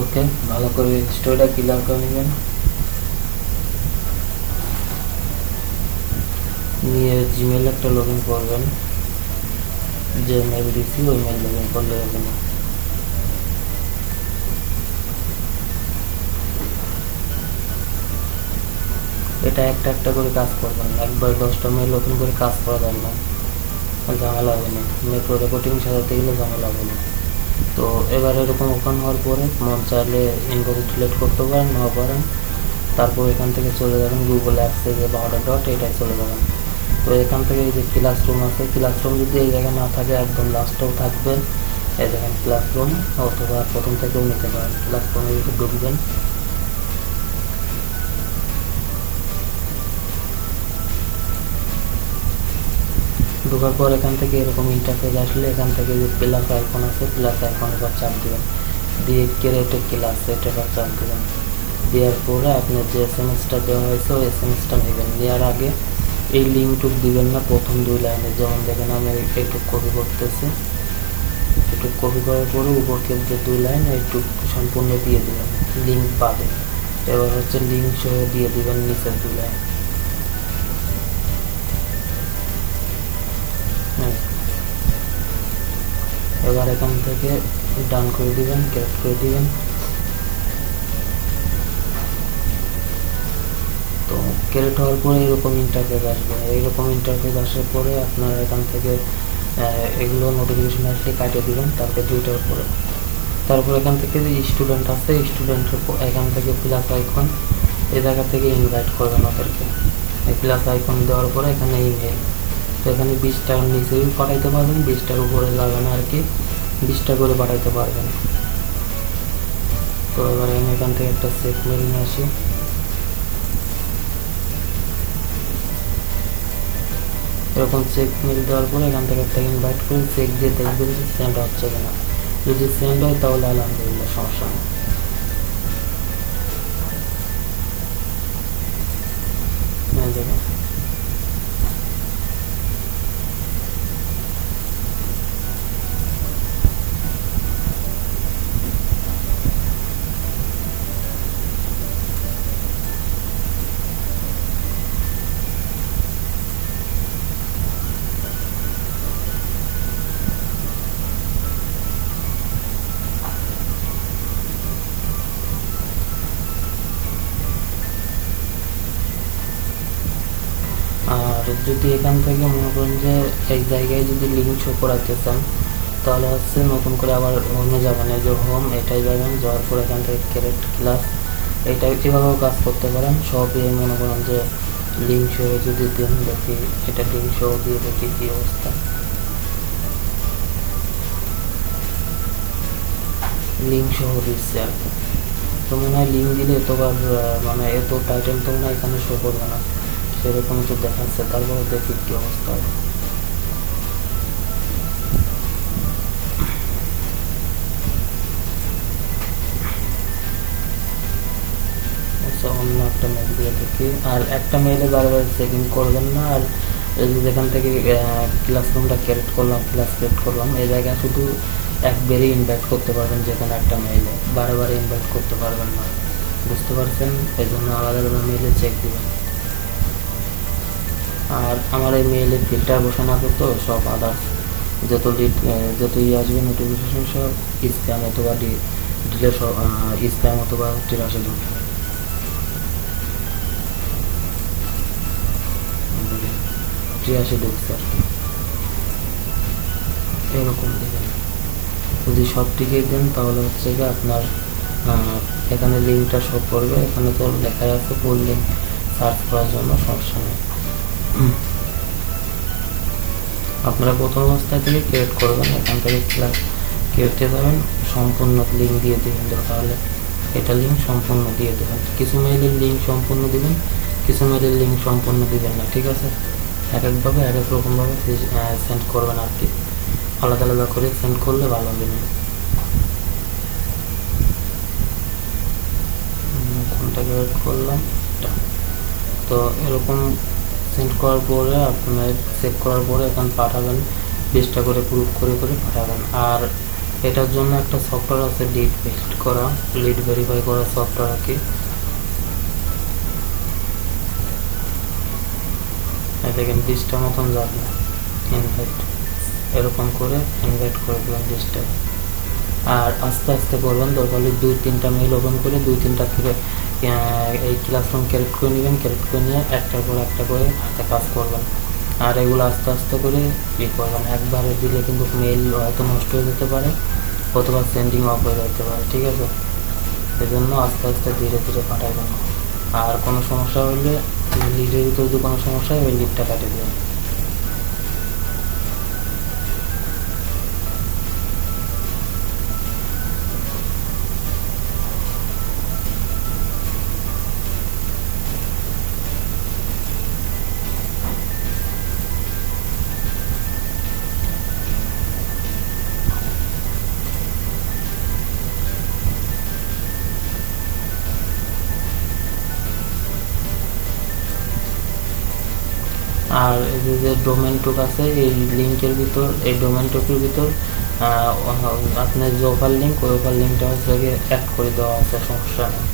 ওকে, ভালো করে স্টোরিটা ক্লিয়ার করে নেবেন, নিয়ে জিমেইল একটা লগ ইন করবেন, যে মেল দিচ্ছি ওই মেল লগ ইন করলে হবে না। এটা একটা একটা করে কাজ করবেন, একবার 10টা মেল ওপেন করে কাজ করা যাবে না, ঝামেলা হবে না, মেট্রো রেকর্ডিং সাজাতে গেলে ঝামেলা হবে না। তো এবার এরকম ওপেন হওয়ার পরে মন চাইলে ইনবক্স ডিলিট করতে পারেন, না পারেন। তারপর এখান থেকে চলে যাবেন গুগল অ্যাপসে, যে 12 ডট এটাই চলে যাবেন। তো এখান থেকে এই যে ক্লাসরুম আছে, ক্লাসরুম যদি এই জায়গায় না থাকে একদম লাস্টেও থাকবে, এই দেখেন ক্লাসরুম, অথবা প্রথম থেকেও নিতে পারেন। ক্লাসরুমে ঢুকবেন, ঢোকার পর এখান থেকে এরকম ইন্টারফেস আসলে এখান থেকে যে প্লাস আইকন আছে, প্লাস আইকনের উপর চাপ দেবেন, দিয়ে ক্রিয়েট ক্লাস এটার উপর চাপ দেবেন। দেওয়ার পরে আপনার যে এসএমএসটা দেওয়া হয়েছে ওই এসএমএসটা নেবেন। নেওয়ার আগে এই লিঙ্কটুক দিবেন না প্রথম 2 লাইনে, যেমন দেখেন আমি এইটুক কপি করতেছি, এইটুক কপি করার পরে উপরকে যে 2 লাইন এইটুক সম্পূর্ণ দিয়ে দেবেন, লিঙ্ক পাবে। এবার হচ্ছে লিঙ্ক সহ দিয়ে দিবেন নিচের 2 লাইন। এবার এখান থেকে ডান করে দিবেন, ক্যারেক্ট করে দিবেন। তো ক্যারেক্ট হওয়ার পরে এরকম ইন্টারফেস আসবে, এইরকম ইন্টারফেস আসার পরে আপনারা এখান থেকে এগুলো নোটিফিকেশন আসলে কাটিয়ে দিবেন। তারপরে 2টার পরে তারপর এখান থেকে যে স্টুডেন্ট আছে, স্টুডেন্টের এখান থেকে প্লাস আইকন, এই জায়গা থেকে ইনভাইট করবেন ওদেরকে। এই প্লাস আইকন দেওয়ার পরে এখানে ইমেল, তো এখানে 20টার নিচেও পাঠাইতে পারবেন, 20টার উপরে যাবে না আর কি, 20টা করে পাঠাইতে পারবেন। তো এবার আমি এখান থেকে একটা চেক মেল নিয়ে আসি। এরকম চেক মেল দেওয়ার পরে এখান থেকে একটা ইনভাইট করে চেক দিয়ে দেখবেন যে সেন্ড হচ্ছে কিনা। যদি সেন্ড হয় তাহলে আলহামদুলিল্লাহ, সমস্যা নেই। আর যদি এখান থেকে মনে করেন যে এক জায়গায় যদি লিঙ্ক শো করাতে চান, তাহলে হচ্ছে নতুন করে আবার হোমে যাবেন, এই যে হোম এটাই যাবেন, যাওয়ার পর এখান থেকে ক্রিয়েট ক্লাস, এটা এভাবেও কাজ করতে পারেন। সবই মনে করেন যে লিঙ্ক শো যদি দেন, দেখি এটা লিঙ্ক শো দিয়ে দেখি কি অবস্থা। লিঙ্ক সহ দিচ্ছে আর কি। তো মনে হয় লিঙ্ক দিলে এতবার মানে এত টাইটেল তো মনে হয় এখানে শো করবে না, সেরকম তো দেখাচ্ছে। তারপরে দেখি কি অবস্থা হবে। অন্য একটা মেল দিয়ে দেখি। আর একটা মেলে বারবার চেকিং করবেন না। আর যেখান থেকে ক্লাসরুমটা ক্রিয়েট করলাম, ক্লাস ক্রিয়েট করলাম, এই জায়গায় শুধু একবারই ইনভাইট করতে পারবেন, যে কোনো একটা মেইলে বারে বারে ইনভাইট করতে পারবেন না, বুঝতে পারছেন? এই জন্য আলাদা আলাদা মেইলে চেক দিবেন। আর আমার এই মেইলে ফিল্টার বসানো আছে, তো সব আদার্স যত আসবে নোটিফিকেশন সব স্প্যাম অথবা ডিলে সব স্প্যাম অথবা টিরাসে ঢুকবে। টিরাসে ঢুকছে আর কি, এরকম দেবেন। যদি সব টিকেই দেন তাহলে হচ্ছে কি আপনার এখানে লিঙ্কটা শো করবে, এখানে তো লেখাই আছে ফুল লিঙ্ক সার্চ করার জন্য, সমস্যা নেই। আপনারা প্রথম অবস্থায় থেকে ক্রিয়েট করবেন, এখান থেকে ক্লাস ক্রিয়েটে যাবেন, সম্পূর্ণ লিঙ্ক দিয়ে দেবেন। তাহলে এটা লিঙ্ক সম্পূর্ণ দিয়ে দেবেন। কিছু মেইলের লিঙ্ক সম্পূর্ণ দিবেন, কিছু মেইলের লিঙ্ক সম্পূর্ণ দিবেন না, ঠিক আছে? এক একভাবে এক এক রকমভাবে সেন্ড করবেন আর কি, আলাদা আলাদা করে সেন্ড করলে ভালো হবে না। কোনটা ক্রিয়েট করলাম, তো এরকম সেন্ড করার পরে আপনার চেক করার পরে এখন পাঠাবেন, 20টা করে গ্রুপ করে করে পাঠাবেন। আর এটার জন্য একটা সফটওয়্যার আছে লিড ভেরিফাই করা সফটওয়্যার আর কি। দেখেন 20টা মতন যাবে ইনভাইট, এরকম করে ইনভাইট করে দেবেন 20টা। আর আস্তে আস্তে করবেন, দরকার হলে 2-3টা মেইল ওপেন করে 2-3টা থেকে এই ক্লাসরুম ক্যারেক্ট করে নেবেন, ক্যারেক্ট করে নিয়ে একটার পর একটা করে হাতে কাজ করবেন। আর এগুলো আস্তে আস্তে করে করবেন, একবারে দিলে কিন্তু মেইল হয়তো নষ্ট হয়ে যেতে পারে অথবা সেন্ডিং অফ হয়ে যেতে পারে, ঠিক আছে? এজন্য আস্তে আস্তে ধীরে ধীরে পাঠাবেন। আর কোনো সমস্যা হলে লিডের ভিতরে যদি কোনো সমস্যা হয় ওই লিডটা কাটে দেবেন। আর এই যে ডোমেন টুক আছে এই লিঙ্কের ভিতর, এই ডোমেন টুকের ভিতর আপনার যে অফার লিঙ্ক, ওই অফার লিঙ্কটা হচ্ছে অ্যাড করে দেওয়া আছে, সমস্যা নেই।